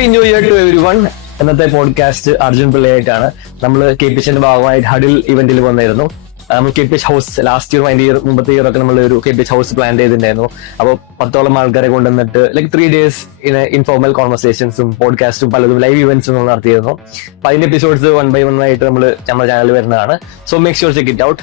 Happy new year to every one. ഇന്നത്തെ podcast Arjun പിള്ളയായിട്ടാണ്. നമ്മൾ KPHന്റെ ഭാഗമായിട്ട് ഹഡിൽ ഇവന്റിൽ വന്നിരുന്നു. നമ്മൾ KPH ഹൗസ് ലാസ്റ്റ് ഇയർ അതിന്റെ മുമ്പത്തെ ഇയർ ഒക്കെ നമ്മൾ ഒരു KPH ഹൗസ് പ്ലാൻ ചെയ്തിട്ടുണ്ടായിരുന്നു. അപ്പോൾ 10ഓളം ആൾക്കാരെ കൊണ്ടുവന്നിട്ട് 3 days ഇൻഫോർമൽ കോൺവെർസേഷൻസും പോഡ്കാസ്റ്റും പലതും ലൈവ് ഇവന്റ്സും നമ്മൾ നടത്തിയിരുന്നു. അപ്പൊ അതിന്റെ എപ്പിസോഡ്സ് 1 by 1 ആയിട്ട് നമ്മൾ നമ്മുടെ ചാനലിൽ വരുന്നതാണ്. So make sure check it out.